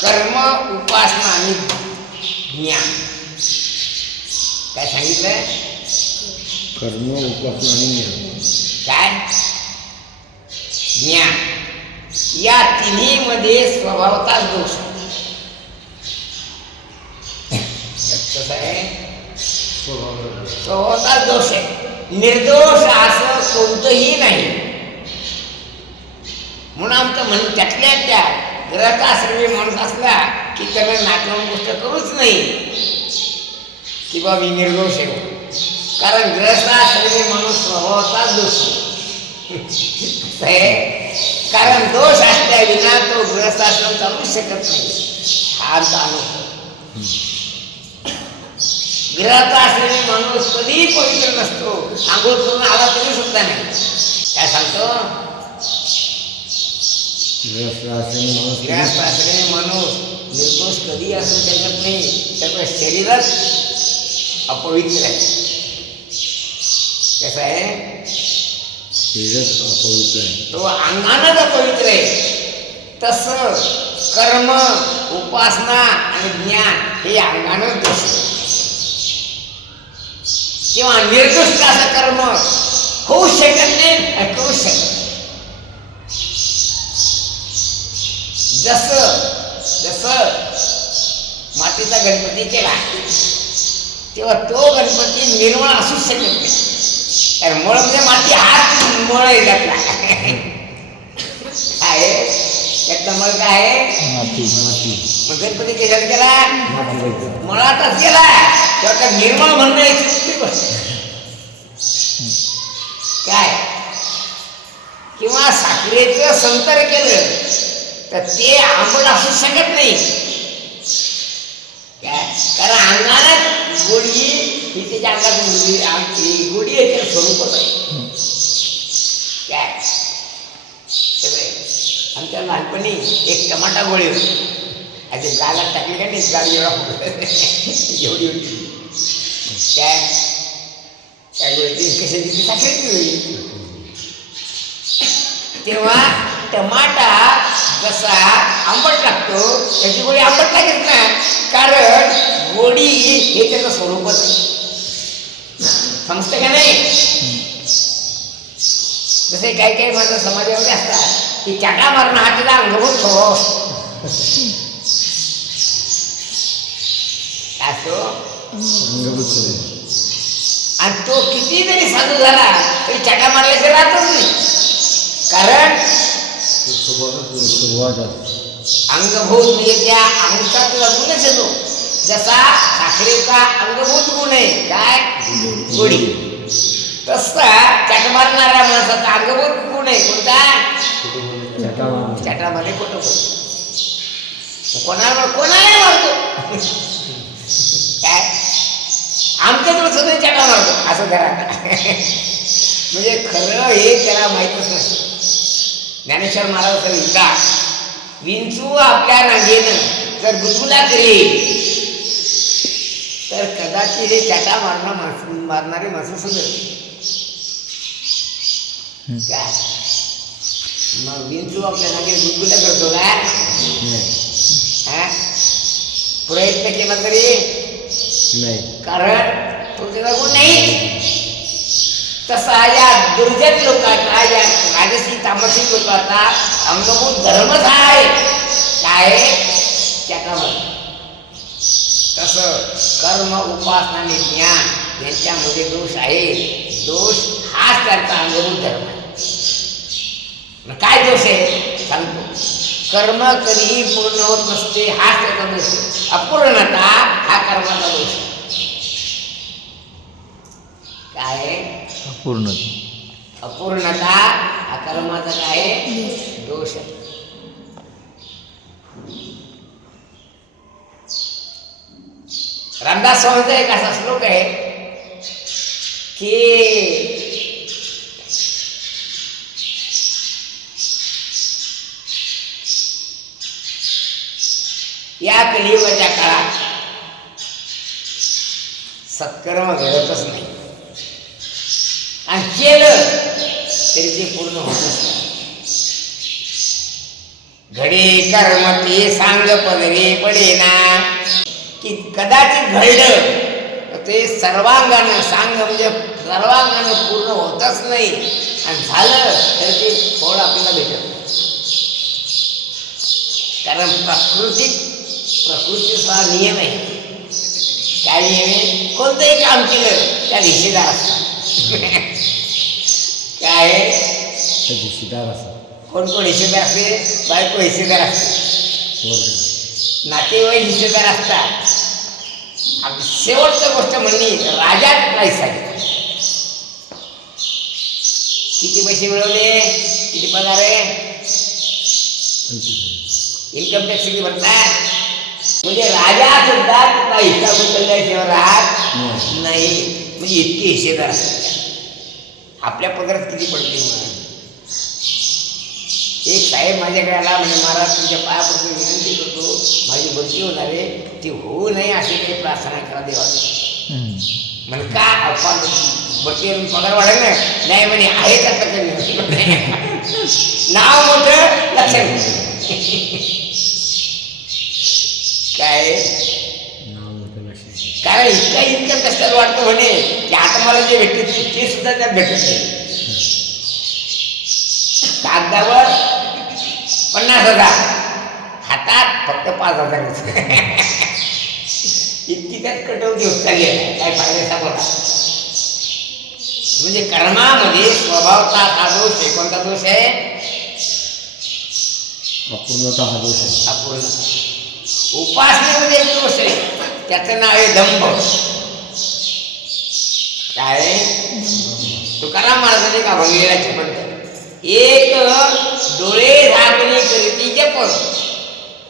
कर्म, उपासना आणि ज्ञान. काय सांगितलंय? कर्म, उपासना आणि ज्ञान. काय? ज्ञान. या तिन्ही मध्ये स्वभावताच दोष आहे. कसं आहे? स्वभावताच दोष आहे. निर्दोष असं कोणतंही नाही. म्हणून आमचं म्हणून त्यातल्या त्या ग्रहस्थाश्रमी माणूस असला की त्याला नाटवून गोष्ट करूच नाही की बा मी निर्दोष आहे. कारण ग्रहस्थाश्रमी माणूस स्वभावताच दोष आहे. कारण दोष असल्याविना तो गृहस्थाश्रम चालूच शकत नाही. हा आमचा अनुभव. गृहस्थाश्रमी माणूस कधीही पवित्र नसतो. आंघोळ करून आला तरी सुद्धा नाही. काय सांगतो? गृहस्थाश्रमी माणूस निर्दोष कधी असू शकत नाही. त्याचं शरीरच अपवित्र आहे. कसं आहे? शरीरच अपवित्र आहे. तो अंगानच अपवित्र आहे. तसं कर्म, उपासना आणि ज्ञान हे अंगानच दोष आहे. किंवा निर्दोष असं कर्म होऊ शकत नाही, करू शकत. जसं मातीचा गणपती केला तेव्हा तो गणपती निर्मळ असूच शकत नाही. कारण मुळ म्हणजे माती, हात मुळ आहे त्यातला. काय त्यातला मळ काय आहे? मग गणपती कशात गेला? मळातच गेला. तेव्हा निर्मळ म्हणणं एक गोष्ट काय. किंवा साखरेचं संतर केलं तर ते आंबट असू शकत नाही. काय? कारण अंगाने गोडी ही त्याच्या अंगात गोडी आहे, त्याचं स्वरूपच आहे. काय आमच्या लहानपणी एक टमाटा गोळी होती. असे गालात टाकली का नाही, गाल एवढी होती. काय गोळी कशाची? साखरेची गोळी. तेव्हा टमाटा जसा आंबट लागतो त्याची गोळी आंबट लागेल ना. कारण गोडी हे त्याचं स्वरूपच आहे. समजतं का नाही? जसे काही काही माझ्या समाजामध्ये असतात की चाटा मारणं हा त्याचा अंगभूत स्वभाव असतो. आणि तो किती जरी साधू झाला तरी चाटा मारल्याशिवाय राहतच नाही. कारण अंगभूत म्हणजे त्या अंगातला गुणच येतो. जसा साखरेचा अंगभूत गुण आहे काय? गोडी. तसा चाटा मारणाऱ्या माणसाचा अंगभूत गुण आहे कोणता? चाटामध्ये खोटं बोलतो. कोणाला मारतो काय? आमच्याकडे सुद्धा चाटा मारतो असं करा. म्हणजे खरं हे त्याला माहीतच नसतं. ज्ञानेश्वर महाराज तर लिहितात, विंचू आपल्या रांगेनं जर गुदगुला केली तर कदाचित हे चाटा मारणारी माणसं सुद्धा काय. मग विंचू आपल्या रांगेत गुदगुला करतो का? प्रयत्न केला तरी नाही, कारण तो त्याचा गुण नाही. तसा या दुर्जन लोकांचा, या राजसी तामसिक लोकांचा अंगभूत धर्मच आहे काय? चाटामध्ये. तसं कर्म, उपासना आणि ज्ञान यांच्यामध्ये दोष आहे. दोष हाच त्यांचा अंगभूत धर्म आहे. काय दोष आहे सांगतो. कर्म कधीही पूर्ण होत नसते, हाच त्याचा दोष आहे. अपूर्णता हा कर्माचा दोष आहे. काय? अपूर्णता हा कर्माचा काय दोष आहे. रामदास स्वामींचा एक असा श्लोक आहे की या कलियुगाच्या काळात सत्कर्म घडतच नाही. आणि केलं तरी ते पूर्ण होतच नाही. घडे कर्म ते सांग पदरे पडेना, की कदाचित घडलं ते सर्वांगानं सांग म्हणजे सर्वांगानं पूर्ण होतच नाही, आणि झालं तर ते फळ आपल्याला भेटत नाही. कारण प्रकृतीचा नियम आहे. काय नियम आहे? कोणतंही काम केलं त्या हिस्सेदार असतात. काय हिस्सेदार असतात. कोण कोण हिस्सेदार असते? बायको हिस्सेदार असते, नातेवाईक हिस्सेदार असतात. शेवटची गोष्ट म्हणजे राजात प्राईस आहे. किती पैसे मिळवले, किती पगार आहे, इन्कम टॅक्स किती भरतात, म्हणजे राजा सुद्धा तुला हिस्सा उचलल्याशिवाय राहत नाही. म्हणजे इतके हिस्सेदार असतात. आपल्या पगारात किती पडते म्हणून. एक साहेब माझ्याकडे आला, म्हणजे महाराज तुमच्या पायापासून विनंती करतो, माझी बदली होणार आहे, ती होऊ नये अशी काही प्रार्थना करा देवाला. म्हणजे का अपमान बदली पगार वाढेल ना? नाही म्हणे आहेच आता कमी. नाव मोठं लक्षात काय, कारण इतका इन्कम कष्टात वाटतं म्हणे की आता मला जे भेटते ते सुद्धा त्यात भेटत नाही. कागदावर 50,000, हातात फक्त 5,000. इतकी त्यात कटवती होत चालली आहे. काय फायदा बोला. म्हणजे कर्मामध्ये स्वभावता हा दोष आहे. कोणता दोष आहे? अपूर्णता हा दोष आहे. अपूर्णता. उपासनेमध्ये एक दोष आहे, त्याचं नाव आहे दंभ. काय तुकाराम महाराजांनी का भंगेराची पद्धत, एक डोळे झाकणे करीती जप,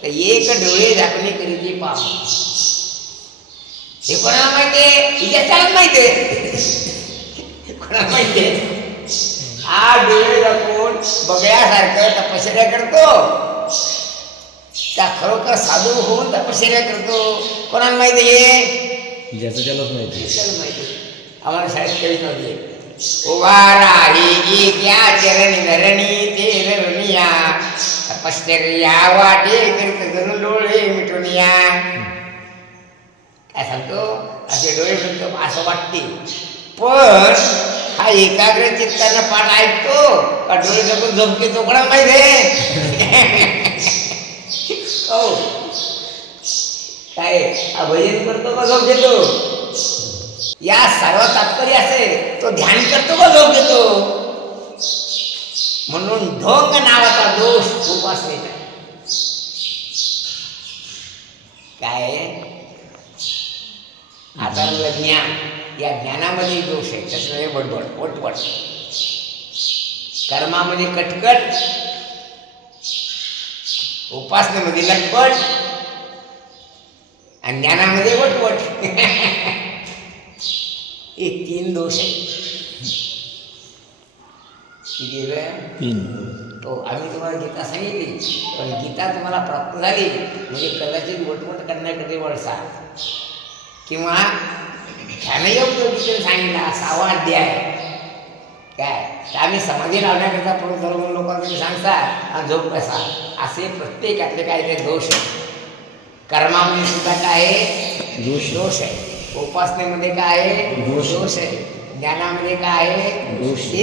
तर एक डोळे झाकणे करीती पाप. हे कोणाला माहिती आहे? हिच्याच माहिती आहे. कोणाला माहिती आहे? हा डोळे झाकून बगळ्यासारखं तपश्चर्या करतो, त्या खरोखर साधू होऊन तपश्चर्या करतो. कोणाला माहिती आहे? ज्याचं त्यालाच माहिती. त्याला माहिती. आम्हाला शाळेत कविता होती, उभा राही त्या चरणी धरणी ते धरणिया, तपश्चर्या वाटे करीत जणू डोळे मिटून या. काय सांगतो? असे डोळे मिटतो असं वाटते, पण हा एकाग्र चित्तानं पाठ ऐकतो का डोळे जगून झोपते तो कोणाला माहिती आहे? हो काय हा भजन करतो का झोप घेतो? या सर्व तात्पर्य असे, तो ध्यान करतो का झोप घेतो? म्हणून ढोंग नावाचा दोष उपासनेचा. काय आता ज्ञान, या ज्ञानामध्ये दोष आहे. त्याच्यामध्ये बडबड वटवट, कर्मामध्ये कटकट, उपासनेमध्ये लटपट, आणि ज्ञानामध्ये वटवट. हे 3 दोष आहेत. हो, आम्ही तुम्हाला गीता सांगितली, पण गीता तुम्हाला प्राप्त झाली म्हणजे कदाचित वटवट करण्याकडे वळसा, किंवा ध्यानयोग जो विषय सांगितला 6वा अध्याय काय, तर आम्ही समाधी लावण्याकरता पुढे सर्व लोकांना तुम्ही सांगता आणि झोप कसा, असे प्रत्येकातले काय ते दोष आहे. कर्मामध्ये सुद्धा काय आहे? दोष आहे. उपासनेमध्ये काय आहे? दोष आहे. ज्ञानामध्ये काय आहे?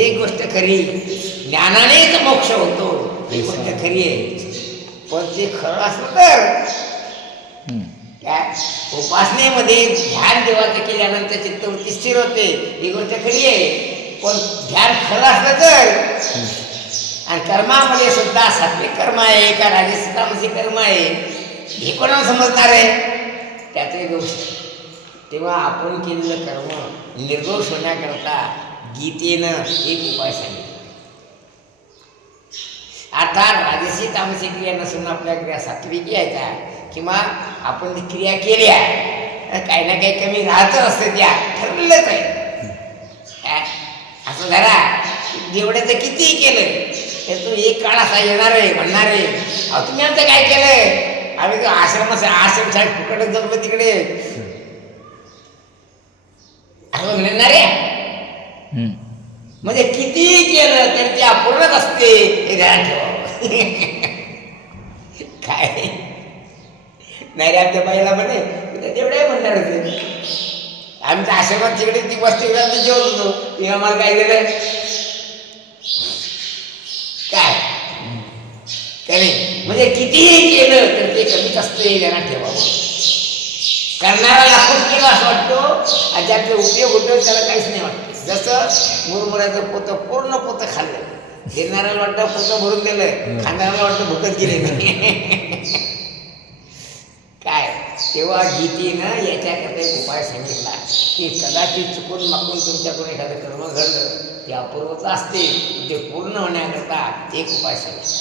एक गोष्ट खरी, ज्ञानानेच मोक्ष होतो, ही गोष्ट खरी आहे. पण ते खरं असलं तर काय, उपासनेमध्ये ध्यान देवाचं केल्यानंतर चित्तवृत्ती स्थिर होते, ही गोष्ट खरी आहे. पण ध्यान खरं असलं तर, आणि कर्मामध्ये सुद्धा सात्विक कर्म आहे का राजसिक तामसिक कर्म आहे हे कोणाला समजणार आहे? त्याचे दोष. तेव्हा आपण केलेलं कर्म निर्दोष होण्याकरता गीतेनं एक उपाय सांगितला. अर्थात राजसी तामसी क्रिया नसून आपल्या क्रिया सात्विकी आहेत, किंवा आपण क्रिया केल्या काही ना काही कमी राहतच असते, त्या ठरलेलंच आहे. असं धरा, जेवढ्याचं कितीही केलं तर तो एक काळ असा येणार आहे, म्हणणार आहे अहो तुम्ही आमचं काय केलं, आम्ही तो आश्रम साईड फुकटच जगलो तिकडे, असं म्हणणार आहे. म्हणजे कितीही केलं तरी ते अपूर्णच असते, हे ध्यान ठेवावं. काय नाही रे, आमच्या बाईला म्हणे तेवढ्या म्हणणार होते. आमच्या आश्रमात तिकडे ती वस्ती जेवत होतो, ती आम्हाला काय दिलं काय नाही. म्हणजे कितीही केलं तर ते कमीच असतं, ध्यानात ठेवावं. करणारा लाखोच केलं असं वाटतो, आणि ज्याचा उपयोग होतो त्याला काहीच नाही वाटत. जसं मुरमुऱ्याचं पोतं पूर्ण पोतं खाल्लं, देणाऱ्याला वाटतं पोतं भरून दिलं, खाणाऱ्याला वाटतं भूकच गेले नाही. काय तेव्हा गीतेनं याच्याकरता एक उपाय सांगितला की कदाचित चुकून मागून तुमच्याकडून एखादं कर्म घडलं, ते अपूर्वच असते, ते पूर्ण होण्याकरता एक उपाय सांगितला.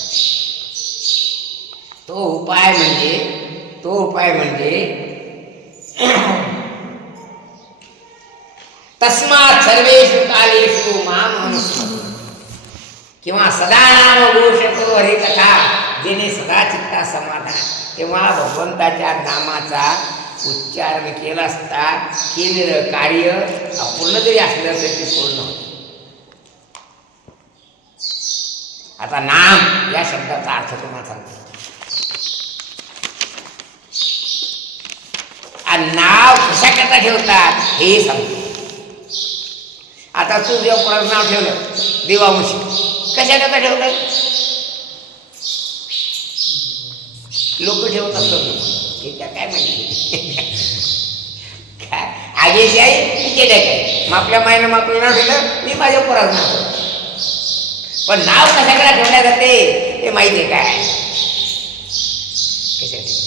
तो उपाय म्हणजे तस्मात् सर्वेषु कालेषु माम अनुस्मर, किंवा सदा नाम घोषतो हरी कथा, जेणे सदा चित्ता समाधान. तेव्हा भगवंताच्या नामाचा उच्चारण केला असता केलेलं कार्य अपूर्ण जरी असलं तरी ते पूर्ण होतं. आता नाम या शब्दाचा अर्थ तुम्हाला सांगतो. नाव कशाकरता ठेवतात हे सांगतो. आता तू देवपुराचं नाव ठेवलं देवांशी, कशाकरता ठेवलं? लोक ठेवत असतात, ते काय माहिती काय आगेची आई तिचे काय मग आपल्या मायनं मग आपलं नाव ठेवलं, मी माझ्या पोराचं नाव ठेवलं. पण नाव कशाकरता ठेवल्या जाते हे माहिती आहे काय? कशासाठी?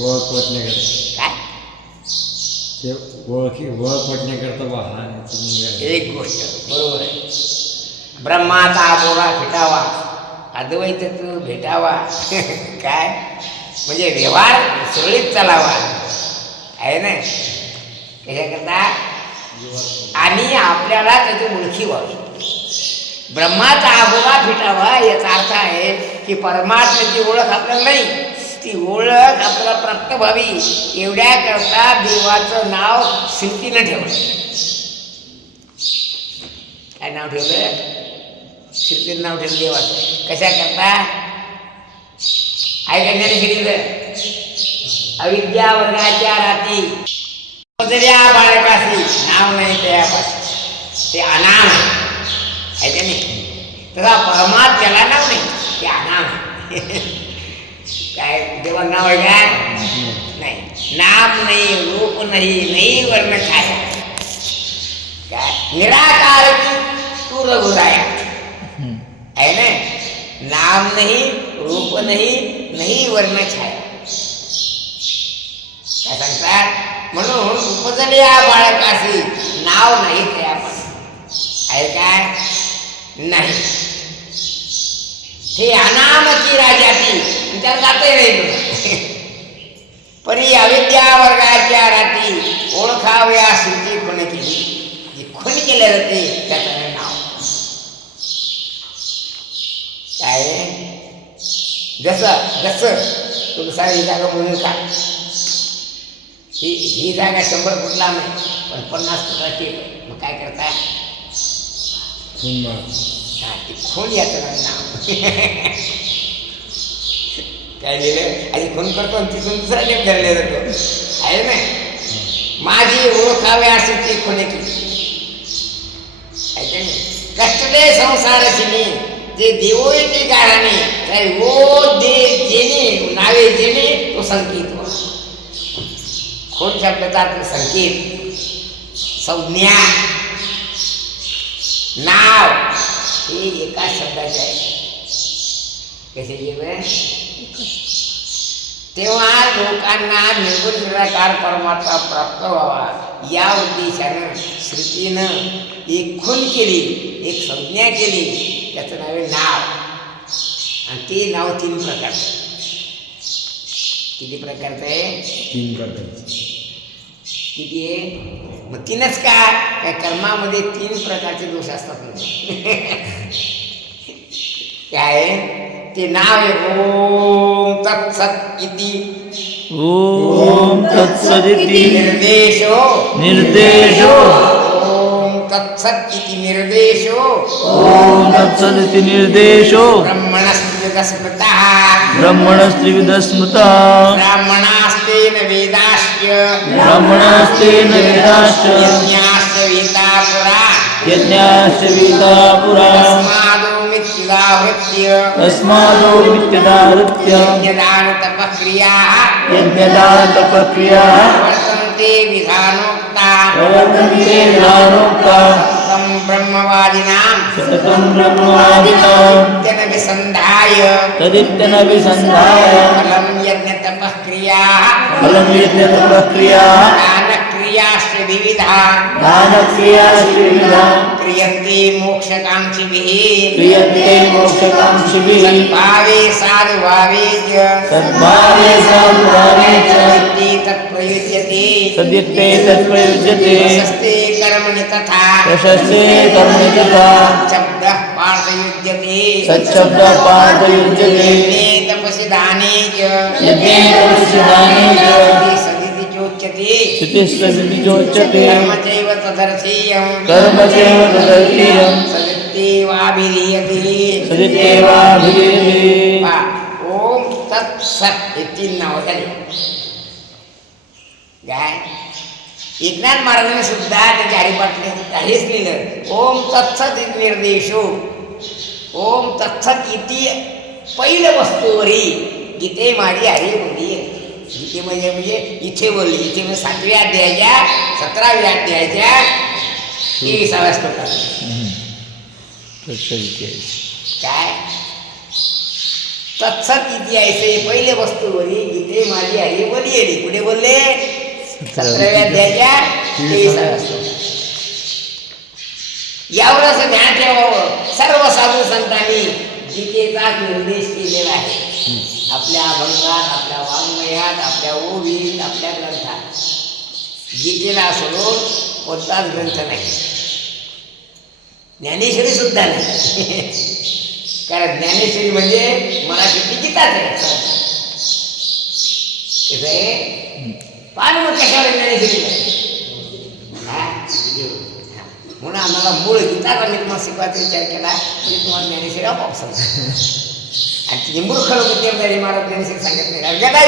ओळख पटण्याकरता, काय ते ओळख पटण्याकरता वाहन. एक गोष्ट बरोबर आहे. ब्रह्माचा आबोरा फिटावा, अद्वैत भेटावा, काय म्हणजे व्यवहार सुरळीत चालावा आहे ना, त्याच्याकरता. आणि आपल्याला त्याची ओळखी व्हावी. ब्रह्माचा आबोरा फिटावा याचा अर्थ आहे की परमात्म्याची ओळख आपल्याला नाही, ती ओळख आपल्याला प्राप्त व्हावी एवढ्याकरता देवाचं नाव स्मृतीनं ठेवलं. काय नाव ठेवलं? स्मृतीनं नाव ठेवलं देवाचं. कशाकरता? ऐकण्याने शिकलं. अविद्या वर्गाच्या राती बाळकाशी नाव नाही त्यापाशी, ते अनाम आहे का नाही? तसा परमात्म्याला नाव नाही, ते अनाम. काय देवा नाव आहे काय? नाही. नाम नाही, रूप नाही, नाही वर्ण छाया. काय निराकार तू रघुराया आहे ना. नाम नाही, रूप नाही, नाही वर्ण छाया. काय सांगतात? म्हणून उपजल्या बाळकाशी नाव नाही त्यापाशी आहे काय? नाही. ते अनामती राजाती त्याला जाते नाही. परी अविद्या वर्गाच्या राती ओळखाव्या स्मृती खून केली, जी खून केल्या जाते त्याचं नाव काय? जसं तुमचा ही जागा म्हणून का ही जागा 100 फूट लांब आहे पण 50 फुटाची टेप, मग काय करता? ती खून याचं नाव काय लिहिलं? आणि खून करतो आणि तिथून दुसरा टेप धरले जातो आहे ना. माझी ओळखावे अशी ती खुणे केली आहे. कष्टले संसाराची मी जे देवो येते गाराने काय ओ दे जेणे नावे जेणे तो संकेत. खून शब्दाचा अर्थ संकेत, संज्ञा, नाव हे एका शब्दाचे आहे. कसे तेव्हा लोकांना निर्गुण निराकार परमात्मा प्राप्त व्हावा या उद्देशानं श्रुतीनं एक खून केली, एक संज्ञा केली, त्याचं नाव आहे नाव. आणि ते नाव 3 प्रकारचं. किती प्रकारचं आहे? 3 प्रकारचं. किती आहे? मग 3च का? त्या कर्मामध्ये 3 प्रकारचे दोष असतात म्हणजे काय? ते नाव आहे ओम तत्सत इति. ओम तत्सदिति निर्देशो निर्देशो ओम तत्सत् इति निर्देशो ॐ तत्सदिति निर्देशो ब्रह्मणस्त्रिविधस्मृतः ब्रह्मणस्त्रिविधस्मृतः ब्राह्मणास्तेन वेदाश्च ब्राह्मणास्तेन वेदाश्च यज्ञाश्च वीता पुरा यज्ञाश्च वीता पुरा तस्मादोमित्युदाहृत्य तस्मादो विद्यदाहृत्य यज्ञदानतपक्रियाः यज्ञदानतपक्रियाः वर्तन्ते विधानोक्ता प्रवर्तन्ते विधानोक्ता तं ब्रह्मवादिनां सततं ब्रह्मवादिनां नित्यनभिसन्धाय तदित्यनभिसन्धाय फलं यज्ञतपक्रियाः फलं यज्ञतपक्रियाः दानक्रियाश्च विविधा दानक्रियाश्च विविधा क्रियन्ते मोक्षकाङ्क्षिभिः क्रियन्ते मोक्षकाङ्क्षिभिः भावे साधुभावे च सद्भावे साधुभावे च इति तत्प्रयुज्यते सद्यत्ते तत्प्रयुज्यते प्रशस्ते कर्मणि तथा प्रशस्ते कर्मणि तथा शब्दः पार्थयुज्यते सच्छब्दः पार्थयुज्यते यज्ञे तपसि दाने च यज्ञे तपसि दाने च सदिति चोच्यते स्थितिस्सदिति चोच्यते कर्म चैव तदर्थीयं कर्म चैव तदर्थीयं सदित्येवाभिधीयते सदित्येवाभिधीयते वा ओम तत्सत् इति नाव झाले काय एकनाथ महाराजांनी सुद्धा त्याच्या हरिपाठाने हेच लिहिलं ओम तत्सत इति निर्देशो ओम तत्सत इति पहिलं वस्तूवरी गीते माझी हरी बोलली गीते म्हणजे इथे बोलली इथे म्हणजे 7व्या अध्यायाच्या 17व्या अध्यायाच्या 23व्या श्लोकात काय तत्सत इति ऐसे पहिले वस्तूवरी गीते माझी हरी बोलली कुठे बोलले 17व्या अध्यायाच्या 23व्या श्लोकात यावर असं ध्यान ठेवावं सर्व साधू संतांनी गीतेचा निर्देश केलेला आहे आपल्या अभंगात आपल्या वाङ्मयात आपल्या ओवीत आपल्या ग्रंथात गीतेला सोडून कोणताच ग्रंथ नाही ज्ञानेश्वरी सुद्धा नाही कारण ज्ञानेश्वरी म्हणजे मराठीतली गीताच आहे कसं आहे पान मग कशावर ज्ञानेश्वरी नाही म्हणून आम्हाला मूळ गीताचा मी तुम्हाला शिकवायचा विचार केला म्हणजे तुम्हाला ज्ञानेश्वरी आपोआप समजा आणि तिथे मूर्ख लोक ते महाराज ज्ञानेश्वरी सांगत नाही अगं काय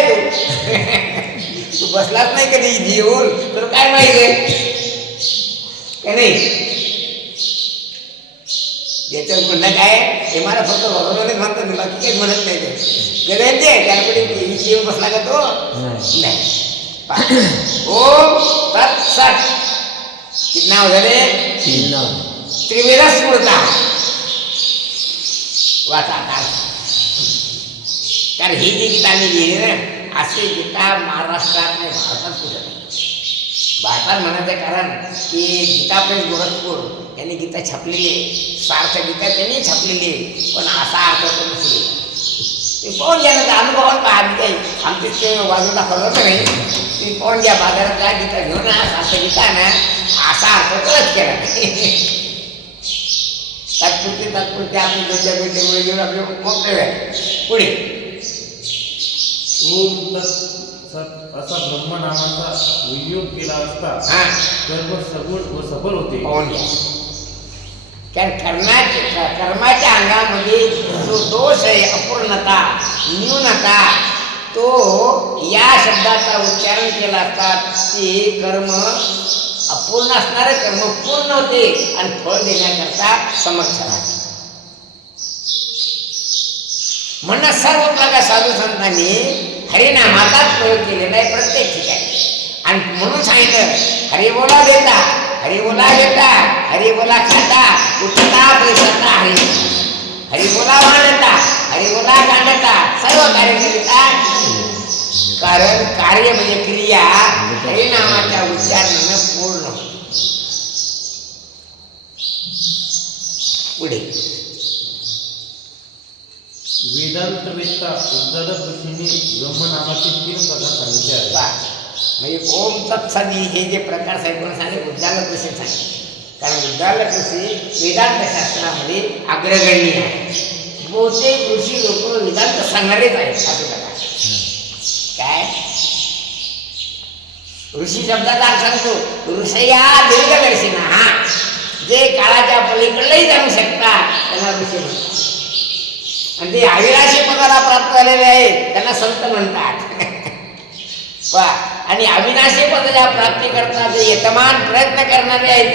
तू बसलाच नाही कधी येऊन तर काय माहिती आहे का नाही याच्यावर म्हणणं काय हे मला फक्त भगवानच म्हणतात बाकी काही म्हणत नाही ते गरजे त्याकडे येऊन बसला का तो नाही ओम तत्सत किती नाव झाले त्रिवेदा स्मृता वाचा कारण ही जी गीता मी लिहिली ना अशी गीता महाराष्ट्रात नाही भारतात कुठं नाही भारतात म्हणायचं कारण की गीता प्रेस गोरखपूर यांनी गीता छापलेली आहे सार्थ गीता त्यांनी छापलेली आहे पण असा अर्थ करून सुरू ते पाहून घ्या ना अनुभवान पहा मी काही आमचे बाजूला खरंच नाही तुम्ही पाहून घ्या बाजारात जा गीता घेऊन सार्थ गीता ना असा अर्थ कळत केला तात्पुरते आपली गोष्टीमुळे घेऊन आपले मोकळे झाले पुढे ओम तत्सत असा ब्रह्म नामाचा वियोग केला असता हां सर्व सगुण व सफल होते. पाहून घ्या कारण कर्माच्या अंगामध्ये जो दोष आहे अपूर्णता न्यूनता तो या शब्दाचा उच्चारण केला असता ते कर्म अपूर्ण असणारे कर्म पूर्ण होते आणि फळ देण्याकरता समर्थ राहते म्हणून सर्व प्रकार साधू संतांनी हरिनामाचाच प्रयोग केलेला आहे प्रत्येक ठिकाणी आणि म्हणून सांगितलं हरी बोला देता हरी बोला घेता हरी बोला खाता उठता बैसता हरी बोला वाढता हरी बोला काढता सर्व कार्य करिता कारण कार्य म्हणजे क्रिया हरिनामाच्या उच्चारणानं पूर्ण होते पुढे वेदांतवेत्ता उद्दालक ऋषींनी ब्रह्मनामाचे 3 प्रकार सांगितले आहेत. म्हणजे ओम तत्सदी हे जे प्रकार साहेब कोण सांगितले उद्दालक ऋषी सांगितले कारण उद्दालक ऋषी वेदांत शास्त्रामध्ये अग्रगण्य आहे बहुतेक ऋषी लोक वेदांत सांगणारेच आहेत असं प्रकार काय ऋषी शब्दाचा अर्थ सांगतो ऋषया दीर्घदर्शिना हा जे काळाच्या पलीकडलंही जाणू शकतात त्यांना ऋषी म्हणतात. आणि ते अविनाशी पदाला प्राप्त झालेले आहेत त्यांना संत म्हणतात. आणि अविनाशी पदाच्या प्राप्ती करता जे यतमान प्रयत्न करणारे आहेत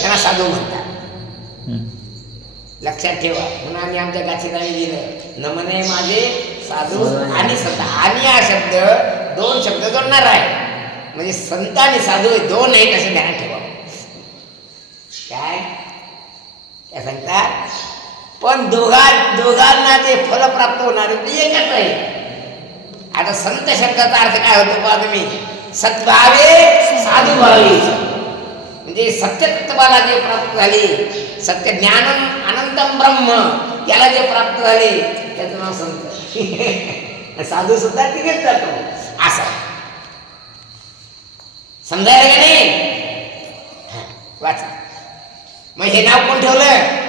त्यांना साधू म्हणतात. लक्षात ठेवा. म्हणून आम्ही आमच्या गाछीत आम्ही दिलं नमने माझे साधू आणि संत. आणि हा शब्द दोन शब्द जोडणार आहे. म्हणजे संत आणि साधू हे दोन आहेत असं ध्यानात ठेवा. काय सांगतात? पण दोघांना ते फल प्राप्त होणार ते एकच आहे. आता संत शब्दाचा अर्थ काय होतो पहा तुम्ही? सद्भावे साधू भावे. म्हणजे सत्य तत्वाला जे प्राप्त झाले, सत्य ज्ञानम अनंतम ब्रह्म याला जे प्राप्त झाले त्याचं नाव संत. साधू सुद्धा तिथेच जातो असं समजायला का नाही? वाचा. मग हे नाव कोण ठेवलं?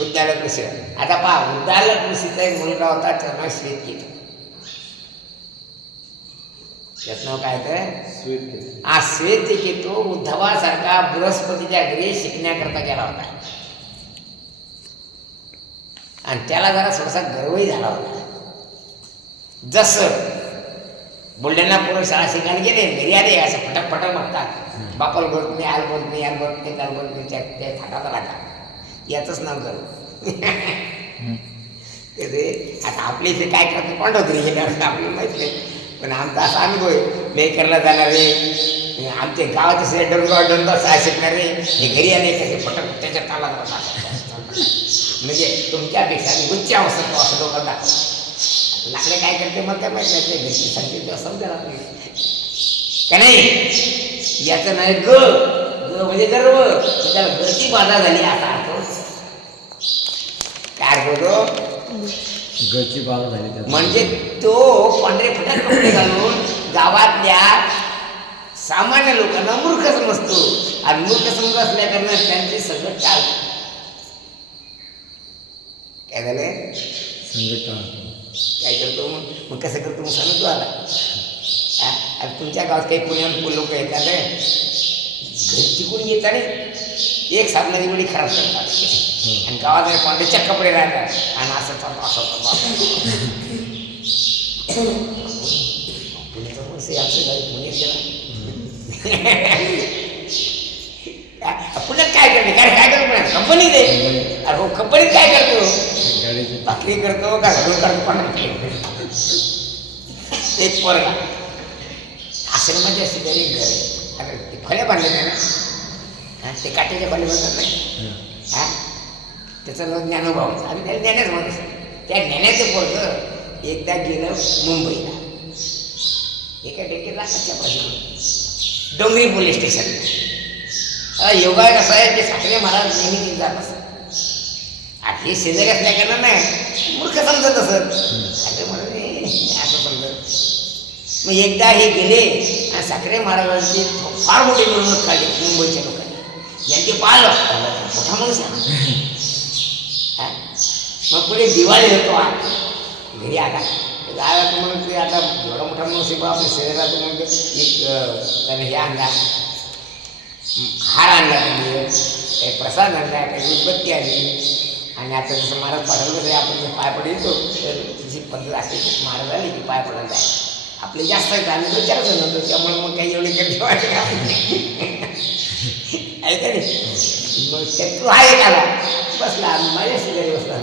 उद्दालक ऋषी. आता पहा, उद्दालक ऋषीचा एक मुलगा होता त्याचं नाव श्वेतकेतू. त्याचं नाव काय तर हा श्वेतकेतू उद्धवासारखा बृहस्पतीच्या घरी शिकण्याकरता गेला होता. आणि त्याला जरा थोडासा गर्वही झाला होता. जसं बुलढाणा पूर्व शाळा शिकायला गेले, घरी आले असं फटक फटक मागतात. बापाला बोलत नाही, आल बोलत नाही, याल बोलत नाही, त्याला बोलत नाही, त्या थाटाचा राहतात. याचंच नाव गर्व. ते आता आपले इथे काय करतात पांडवतरी गेल्यावर आपल्याला माहिती नाही. पण आमचा असा अनुभव आहे. मेकरला जाणारे आमचे गावाचे सगळे डोंगर शाळा शिकणारे हे घरी आले त्याचे फटक त्याच्या ताला म्हणजे तुमच्यापेक्षा उच्च अवस्था असं लोकांना लागले काय करते मग काय माहिती नाही. घरची संगीत समजा का नाही? याचं नाही ग म्हणजे गर्व. त्याला गती बाधा झाली असा अर्थ. काय बोलतो? गची बाधा झाली त्यात. म्हणजे तो पांढरे फटाक कपडे घालून गावातल्या सामान्य लोकांना मूर्ख समजतो. आणि मूर्ख समजत असल्याकारणाने त्यांचे सगळं टाळतो. काय झालं? संकट काय करतो मग कसं करतो मग सांगतो आता. आता तुमच्या गावात काही पुण्याहून लोक येतात तिकडून येतात एक साधनाची बडी खराब करतात. आणि गावात पांढरेच्या कपडे राहतात आणि असं चालतो असं पुण्याचं पैसे आमचं गाडी पुण्यात गेला. पुण्यात काय करते? काय करतो पुण्यात? कंपनी दे. अरे हो, कंपनीत काय करतो? भाकरी करतो का घरून करतो पण एक पोरगा आश्रमाची अशी तरी घर अरे ते खोल्या बांधले नाही ना, ते काट्याच्या खोल्या बांधत नाही. हा त्याचा नाव ज्ञानोभाव. आम्ही त्याला ज्ञानच म्हणतो. त्या ज्ञानाचं पोरगं एकदा गेलं मुंबईला एका डेकेला कशा पाहिजे डोंगरी पोलीस स्टेशनला. योगा कसं आहे ते साखरे महाराज नेहमी जात असत. हे शेजारी असल्याकडनं नाही मूर्ख समजत असत. साखरे महाराज असं समजत. मग एकदा हे गेले आणि साखरे महाराजांची फार मोठी मिरवणूक काढली मुंबईच्या लोकांनी. यांचे पाहिलं मोठा माणूस आहे. मग पुढे दिवाळी होतो घरी आला आला तर मग ते आता एवढा मोठा माणूस आहे बा आपल्या शरीरात मग एक त्याने हे आणला हार आणला म्हणजे काही प्रसाद आणला काही उदबत्ती आणली. आणि आता जसं महाराज पाठवलं तरी आपण पाय पड येतो तर तिची पद्धत असे महाराज आली की पाय पडत आहे. आपले जास्त आम्ही विचारत नव्हतो त्यामुळे मग काही एवढे काही ठेवायचे आहे का नाही. मग तू आहे आला बसला माझ्या शेजारी बसला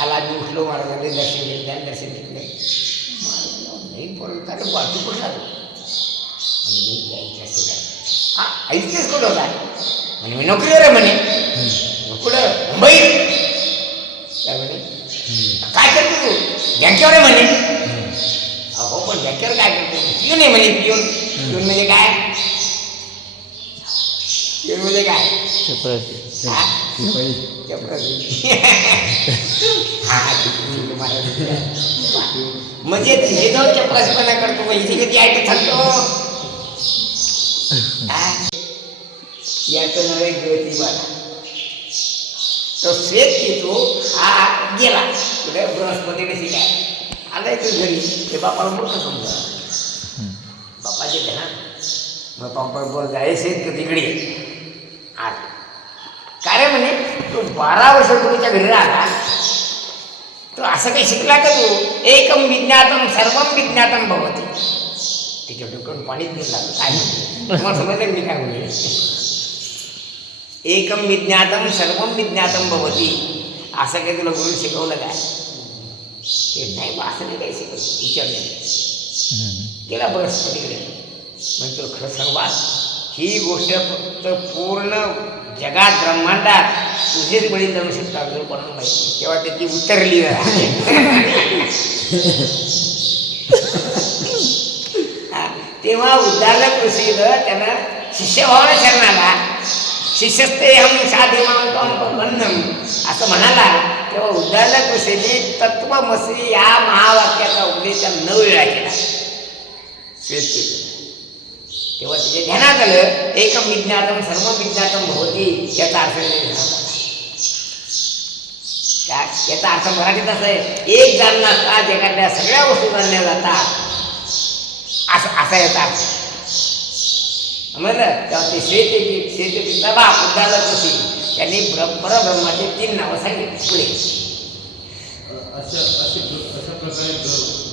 आला मी उठलो महाराजांनी दर्शन घेतलं त्याने दर्शन घेतलं. नाही बरोबर कारण बाजू कुठला तो आणि मी यायच्या शेजारी हा ऐकतेच कुठं होता म्हणजे मी नोकरीवर आहे म्हणे. कुठं? मुंबईत. काय म्हणे काय करतो तू? बँकेवर आहे म्हणे. हो पण बँकेवर काय करतो? पिऊन आहे म्हणे. पिऊन पिऊन म्हणजे काय? पिऊन म्हणजे काय? म्हणजे तिथे जाऊन चपराशीपणा करतो इथे कधी ऐकत थांबतो. याचं नव्हे गती बाला. तो श्वेतकेतू हा गेला कुठे बृहस्पतीने शिकाय आलाय तो घरी. ते बापाला मोठं समजा बापाचे ध्यान. मग बापा बोल जाय श्वेतकेतू इकडे आला म्हणे तो 12 वर्ष गुरुच्या घरी राहिला, तो असं काही शिकला का तू? एकम विज्ञातम सर्वम विज्ञातम भवती. तिच्या डोक्यावर पाणीच गेलं लागलं. काय म्हणते तुम्हाला समजलं मी काय म्हणले? एकम विज्ञातम सर्वम विज्ञातम भवती असं काही तुला गुरु शिकवलं काय? ते नाही बा, असं नाही काही शिकवलं. विचारले गेला बृहस्पतीकडे, म्हणजे तुला खरं सांगवा, ही गोष्ट फक्त पूर्ण जगात ब्रह्मांडात तुझेच बळी जाणू शकतात, जर कोणाला माहिती. तेव्हा त्याची उतरली तेव्हा उद्दालक ऋषीला त्यानं शिष्यभावाला शरणाला. शिष्यस्ते हम साधे बंधम असं म्हणाला. तेव्हा उद्दालक ऋषीने तत्वमसी या महावाक्याचा उपदेश 9 वेळा केला. तेव्हा त्याच्या ध्यानात आलं एकम विज्ञातम सर्व विज्ञातम भवती. याचा अर्थ याचा अर्थ मराठीत असं आहे, एक जाणणं असता जगातल्या सगळ्या वस्तू जाणल्या जातात, असा याचा अर्थ समजलं. तेव्हा ते श्वेतपिता बा उद्दालक ऋषी त्यांनी परब्रह्माचे 3 नावं सांगितली पुढे. अशा प्रकारे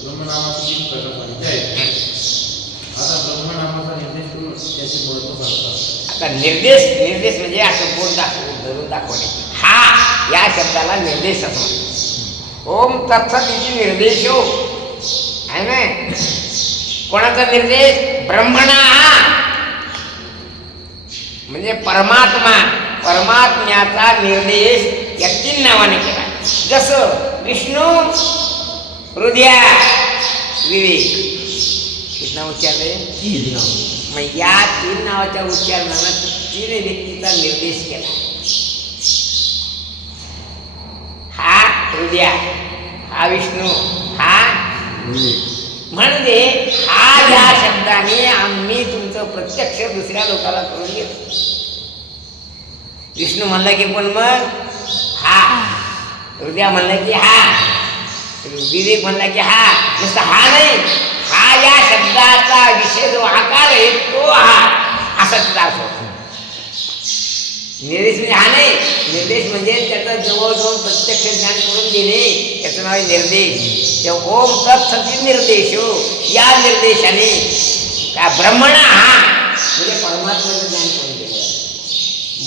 ब्रह्मनामाचे 3 प्रकार सांगितले आहेत. आता ब्रह्मनामाचा निर्देश करून त्याचे महत्त्व सांगतात. आता निर्देश म्हणजे असं बोल धरून दाखवणे. हा या शब्दाला निर्देश असतो. ओम तत्सत इति निर्देशो आहे ना. कोणाचा निर्देश? ब्रह्मणा म्हणजे परमात्म्याचा निर्देश या 3 नावाने केला. जसं विष्णू, हृदय, विवेक. किती नाव उच्चारले? 3 नाव. मग या 3 नावाच्या उच्चारणानं 3 व्यक्तीचा निर्देश केला. हा हृदय, हा विष्णू, हा म्हणजे हा या शब्दाने आम्ही तुमचं प्रत्यक्ष दुसऱ्या लोकांना करून घेतो. विष्णू म्हणला की पण मग हा, हृदय म्हणला की हा, विवेक म्हणला की हा. नुसतं हा नाही, हा या शब्दाचा विषय जो आकार आहे तो हा, असा त्याचा अर्थ होतो. निर्देश म्हणजे हा नाही, निर्देश म्हणजे त्याचं जवळ जाऊन प्रत्यक्ष ज्ञान करून देणे, त्याचं नाव आहे निर्देश. तेव्हा ओम तत्सत निर्देशो या निर्देशाने का ब्रह्मणा हा म्हणजे परमात्म्याचं ज्ञान करून दिलं.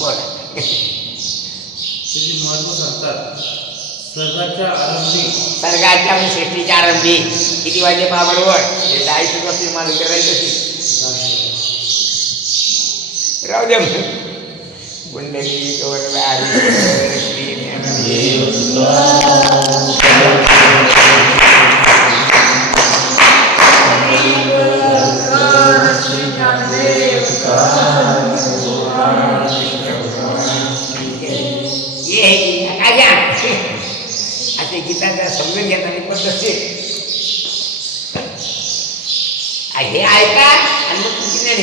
बरं त्याचे महत्त्व सांगतात. सर्गाच्या म्हणजे सृष्टीच्या आरंभी किती वाजले पहा बरोबर? 10 वाजता मला विचारायचं राहू द्या. कुंडली असे गीताचा समजून घेताना पद्धतशीर हे ऐका आणि मग किती नाही